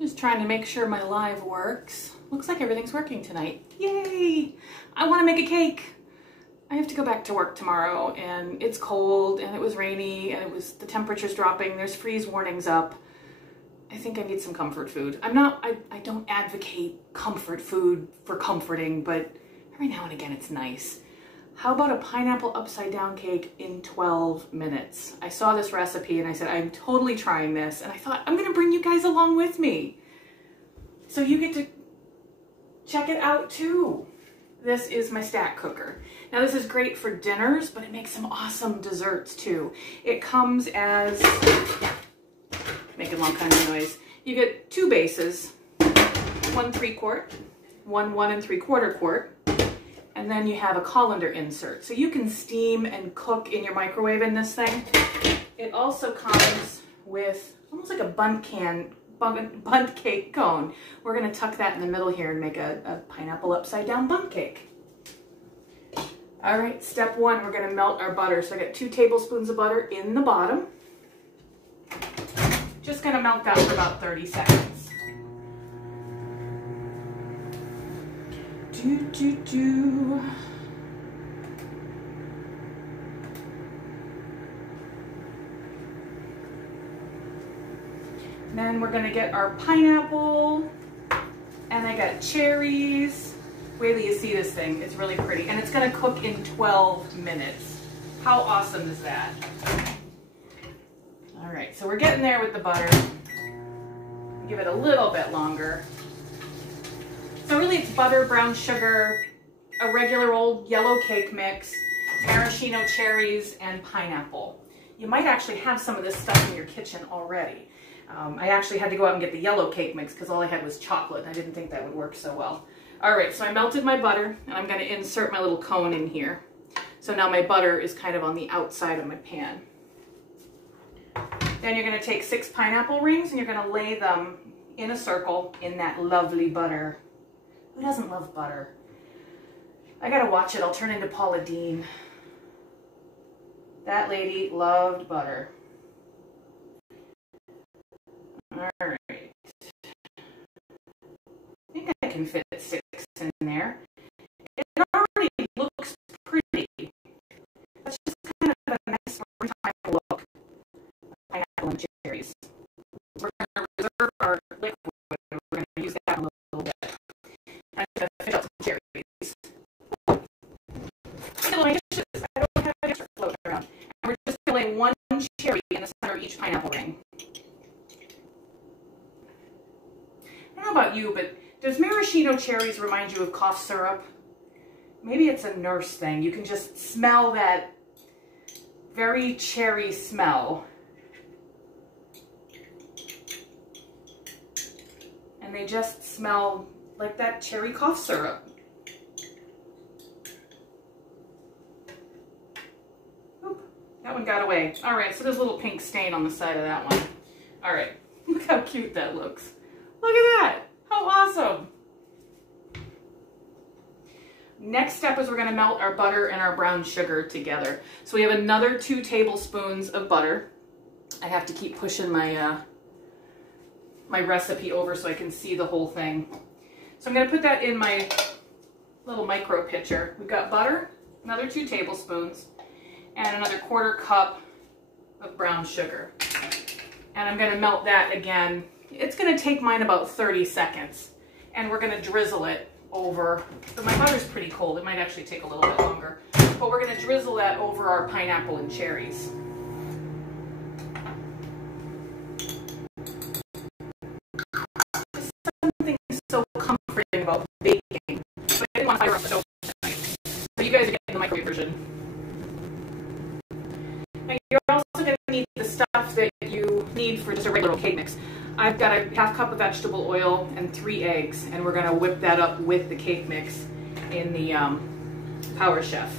Just trying to make sure my live works. Looks like everything's working tonight. Yay! I want to make a cake. I have to go back to work tomorrow and it's cold and it was rainy and the temperature's dropping. There's freeze warnings up. I think I need some comfort food. I don't advocate comfort food for comforting, but every now and again it's nice. How about a pineapple upside down cake in 12 minutes? I saw this recipe and I said, I'm totally trying this. And I thought, I'm gonna bring you guys along with me. So you get to check it out too. This is my stack cooker. Now this is great for dinners, but it makes some awesome desserts too. It comes as, making all kinds of noise. You get 2 bases, 1 3/4, 1 1 3/4 quart, and then you have a colander insert. So you can steam and cook in your microwave in this thing. It also comes with almost like a bundt cake cone. We're gonna tuck that in the middle here and make a pineapple upside down bundt cake. All right, step 1, we're gonna melt our butter. So I got 2 tablespoons of butter in the bottom. Just gonna melt that for about 30 seconds. Then we're gonna get our pineapple, and I got cherries. Wait till you see this thing, it's really pretty. And it's gonna cook in 12 minutes. How awesome is that? All right, so we're getting there with the butter. Give it a little bit longer. So really it's butter, brown sugar, a regular old yellow cake mix, maraschino cherries, and pineapple. You might actually have some of this stuff in your kitchen already. I actually had to go out and get the yellow cake mix because all I had was chocolate. I didn't think that would work so well. All right, so I melted my butter and I'm gonna insert my little cone in here. So now my butter is kind of on the outside of my pan. Then you're gonna take 6 pineapple rings and you're gonna lay them in a circle in that lovely butter. Who doesn't love butter? I gotta watch it, I'll turn into Paula Deen. That lady loved butter. All right. I think I can fit 6 in there. It already looks pretty. That's just kind of a nice springtime look. Pineapple and cherries. We're going to reserve our liquid. We're going to use that a little bit. I'm going to fish out some cherries. My dishes, I don't have extra floating around. And we're just going to lay 1 cherry in the center of each pineapple ring. I don't know about you, but does maraschino cherries remind you of cough syrup? Maybe it's a nurse thing. You can just smell that very cherry smell. And they just smell like that cherry cough syrup. Oop, that one got away. All right, so there's a little pink stain on the side of that one. All right, look how cute that looks. Look at that, how awesome. Next step is we're gonna melt our butter and our brown sugar together. So we have another 2 tablespoons of butter. I have to keep pushing my my recipe over so I can see the whole thing. So I'm gonna put that in my little micro pitcher. We've got butter, another 2 tablespoons, and another 1/4 cup of brown sugar. And I'm gonna melt that again. It's gonna take mine about 30 seconds. And we're gonna drizzle it over, but my butter's pretty cold. It might actually take a little bit longer. But we're gonna drizzle that over our pineapple and cherries. Something so comforting about baking. But I didn't want to fire up the stove tonight. So you guys are getting the microwave version. And you're also gonna need the stuff that you need for just a regular cake mix. I've got a 1/2 cup of vegetable oil and 3 eggs, and we're gonna whip that up with the cake mix in the Power Chef.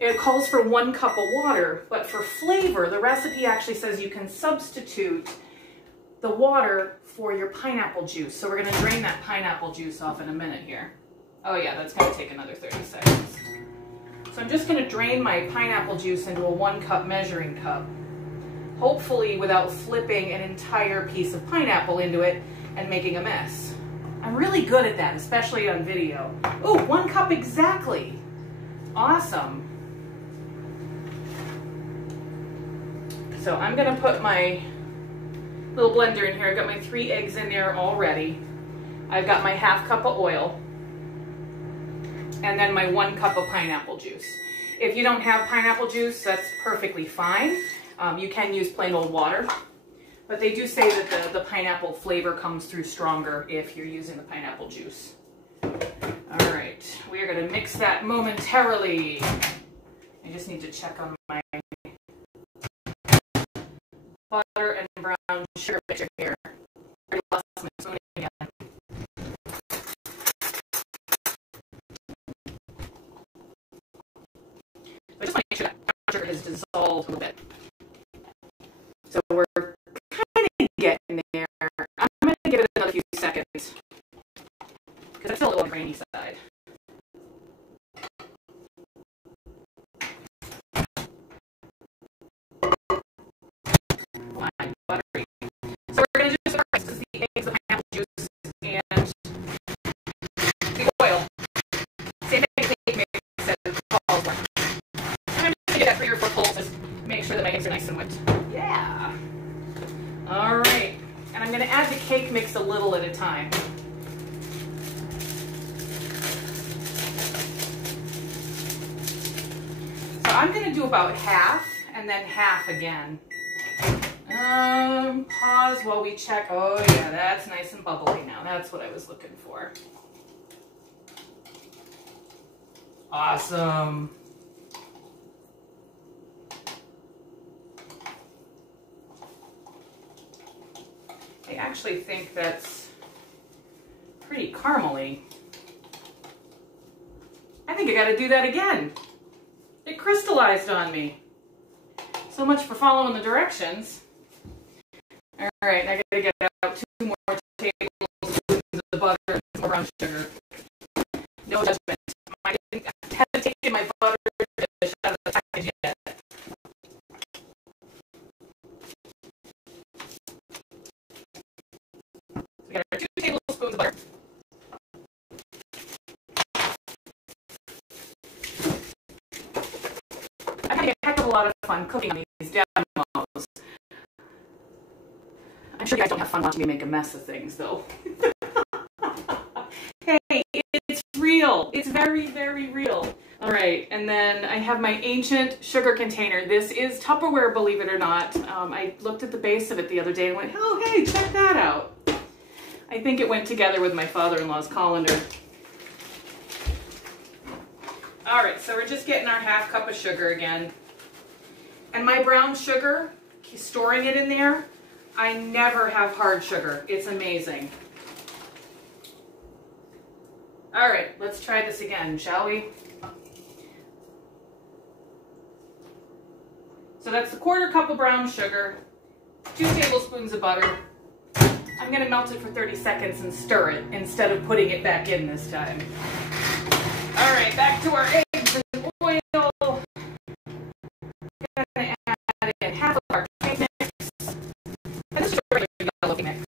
It calls for 1 cup of water, but for flavor, the recipe actually says you can substitute the water for your pineapple juice. So we're gonna drain that pineapple juice off in a minute here. Oh yeah, that's gonna take another 30 seconds. So I'm just gonna drain my pineapple juice into a 1 cup measuring cup. hopefully without flipping an entire piece of pineapple into it and making a mess. I'm really good at that, especially on video. Oh, 1 cup exactly. Awesome. So I'm gonna put my little blender in here. I've got my 3 eggs in there already. I've got my 1/2 cup of oil, and then my 1 cup of pineapple juice. If you don't have pineapple juice, that's perfectly fine. You can use plain old water, but they do say that the pineapple flavor comes through stronger if you're using the pineapple juice. All right, we are gonna mix that momentarily. I just need to check on my butter and brown sugar mixture here. I lost my spoon again. I just want to make sure that brown sugar has dissolved a little bit. So we're kind of getting there. I'm going to give it another few seconds because it's still a little on the grainy side. Buttery. So we're going to do some rice because the eggs, the pineapple juice, and the oil. Same thing cake mix as calls for. And I'm just going to get that 3 or 4 pulls, just make sure that my eggs are nice and whipped. Yeah. All right. And I'm going to add the cake mix a little at a time. So I'm going to do about half and then half again. Pause while we check. Oh yeah, that's nice and bubbly now. That's what I was looking for. Awesome. I actually think that's pretty caramely. I think I gotta do that again. It crystallized on me. So much for following the directions. All right, I gotta get out 2 more tablespoons of butter and some more brown sugar. No judgment. I haven't taken my butter dish out of the package yet. So we got our 2 tablespoons of butter. I'm having a heck of a lot of fun cooking on these demos. I'm sure you guys don't have fun watching me make a mess of things, though. Hey, it's real. It's very, very real. All right, and then I have my ancient sugar container. This is Tupperware, believe it or not. I looked at the base of it the other day and went, oh, hey, check that out. I think it went together with my father-in-law's colander. All right, so we're just getting our 1/2 cup of sugar again. And my brown sugar, storing it in there, I never have hard sugar. It's amazing. All right, let's try this again, shall we? So that's a 1/4 cup of brown sugar, 2 tablespoons of butter. I'm gonna melt it for 30 seconds and stir it instead of putting it back in this time. All right, back to our eggs and oil. I'm gonna add in 1/2 of our cake mix. And this is a regular yellow mix.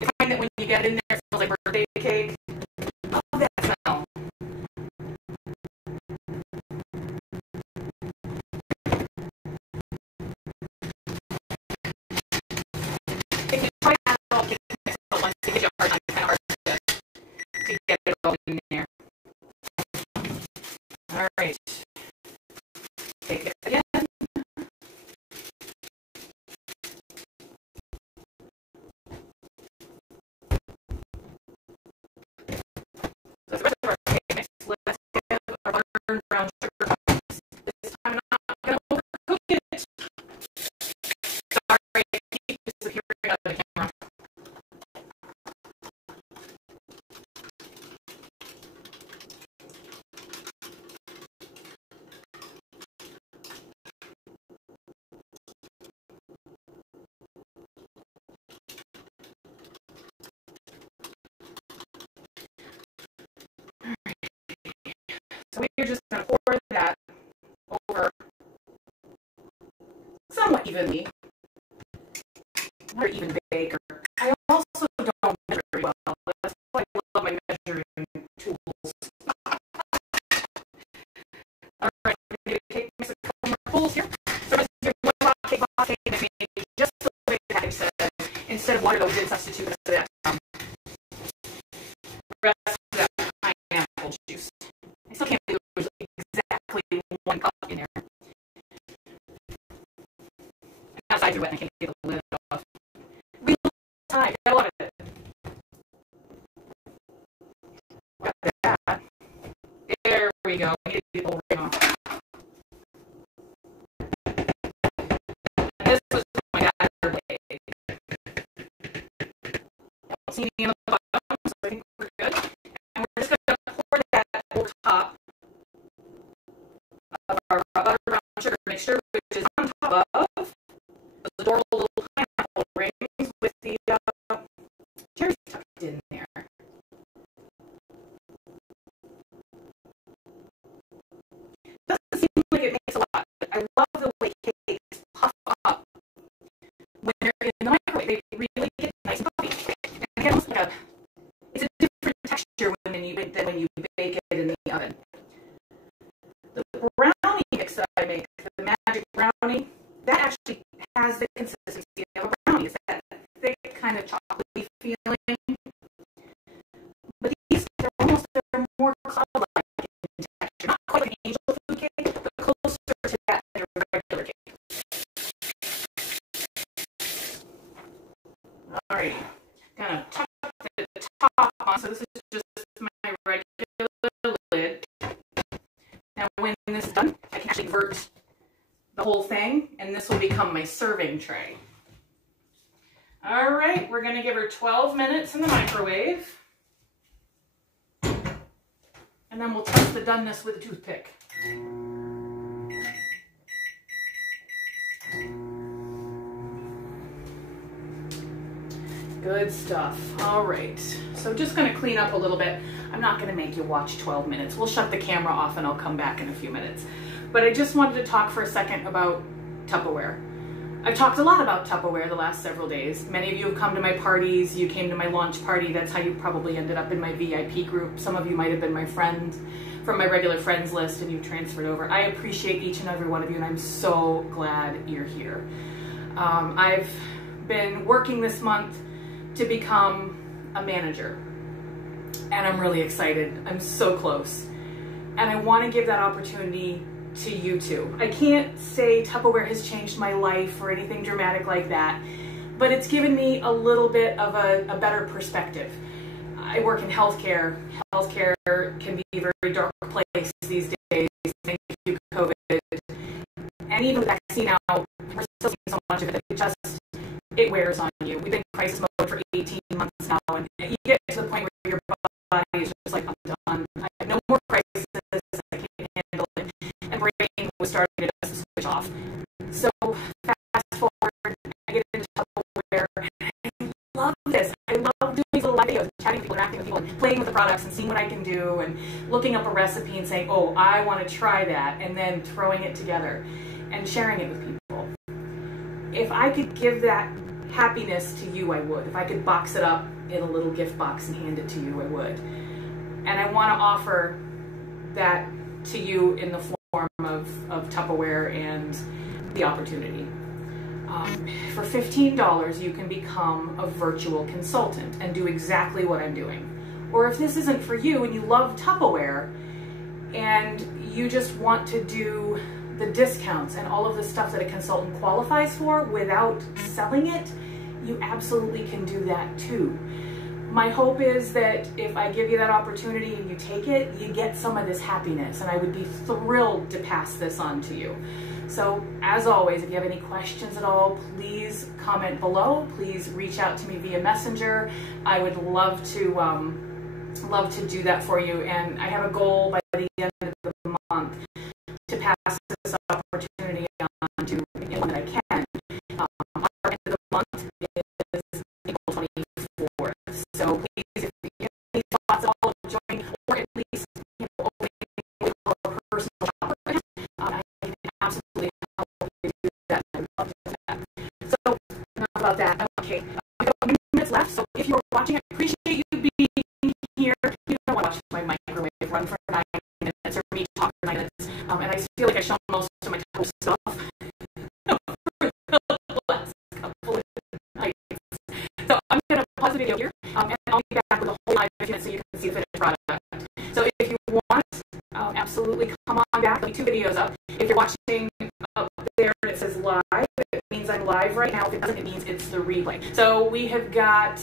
The kind that when you get in there, it smells like birthday cake. Love that smell. If you try that all cake mix at once, it gives you a hard time. It's kind of hard to get it all in there. All right. Take it again. So the rest of our cake mix, let's give our butter and brown sugar cups. This time I'm not going to overcook it. Sorry, I keep disappearing out of the camera. So we're just going to pour that over evenly. I'm not an even baker. I also don't measure very well. That's why I love my measuring tools. All right, I'm going to take a couple more bowls here. So I'm just going to do one cake, and make it just the way the package said. Instead of water, I did substitute the rest of that pineapple juice. I still can't believe there's exactly 1 cup in there. And outside you're wet and I can't get the lid off. Real time, I love it. Got that. There we go. I need to get the whole ring off. And this was my Saturday. Don't see any on the bottom, so I think we're good. And we're just going to pour that over top of our butter brown sugar mixture, which is on top of those adorable little pineapple rings with the cherries tucked in there. Doesn't seem like it makes a lot, but I love the way cakes puff up when they're in the microwave. They really get nice and puffy. And again, it's a different texture than when you bake it in the oven. The brownie mix that I make, the magic brownie, that actually has the consistency of a brownie. It's that thick kind of chocolatey feeling. But these they're more cloud-like in texture. Not quite like an angel food cake, but closer to that than a regular cake. All right, gonna tuck the top on. So this is just my regular lid. Now, when this is done, I can actually invert the whole thing, and this will become my serving tray. All right, we're going to give her 12 minutes in the microwave, and then we'll test the doneness with a toothpick. Good stuff. All right, so just going to clean up a little bit. I'm not going to make you watch 12 minutes. We'll shut the camera off and I'll come back in a few minutes. But I just wanted to talk for a second about Tupperware. I've talked a lot about Tupperware the last several days. Many of you have come to my parties. You came to my launch party. That's how you probably ended up in my VIP group. Some of you might have been my friends from my regular friends list and you transferred over. I appreciate each and every one of you, and I'm so glad you're here. I've been working this month to become a manager, and I'm really excited. I'm so close, and I want to give that opportunity to you too. I can't say Tupperware has changed my life or anything dramatic like that, but it's given me a little bit of a better perspective. I work in healthcare. Healthcare can be a very dark place these days. Thank you, COVID. And even with vaccine now, we're still seeing so much of it. It wears on you. We've been in crisis mode for 18 months now, and you get to the point where your body is just like, I'm done. I have no more crisis. I can't handle it. And brain was starting to just switch off. So fast forward, I get into Tupperware, and I love this. I love doing these little live videos, chatting with people, interacting with people, and playing with the products, and seeing what I can do, and looking up a recipe and saying, oh, I want to try that, and then throwing it together and sharing it with people. If I could give that happiness to you, I would. If I could box it up in a little gift box and hand it to you, I would. And I want to offer that to you in the form of Tupperware and the opportunity. For $15, you can become a virtual consultant and do exactly what I'm doing. Or if this isn't for you and you love Tupperware and you just want to do the discounts and all of the stuff that a consultant qualifies for without selling it, you absolutely can do that too. My hope is that if I give you that opportunity and you take it, you get some of this happiness, and I would be thrilled to pass this on to you. So as always, if you have any questions at all, please comment below. Please reach out to me via Messenger. I would love to do that for you, and I have a goal by the end of the month to pass this opportunity on to anyone that I can. Our end of the month is April 24th. So please, if you have any thoughts at all of joining, or at least opening for a personal shopper, I can absolutely help you do that. I would love to do that. about that. Okay, we've got a few minutes left, so if you're watching, I appreciate you being here. You don't want to watch my microwave run for 9 minutes or me talk for 9 minutes, and I feel like I've shown most of my toast stuff for the last couple of nights. So I'm going to pause the video here, and I'll be back with a whole 5 minutes so you can see the finished product. So if you want, absolutely come on back. There'll be 2 videos up. If you're watching up there and it says live, it means I'm live right now. If it doesn't, it means it's the replay. So we have got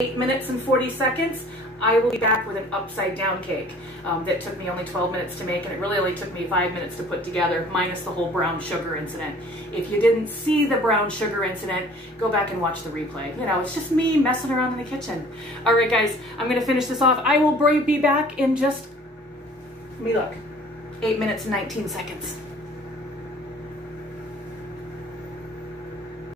8 minutes and 40 seconds. I will be back with an upside down cake that took me only 12 minutes to make, and it really only took me 5 minutes to put together, minus the whole brown sugar incident. If you didn't see the brown sugar incident, go back and watch the replay. You know, it's just me messing around in the kitchen. All right, guys, I'm gonna finish this off. I will be back in just, let me look, 8 minutes and 19 seconds.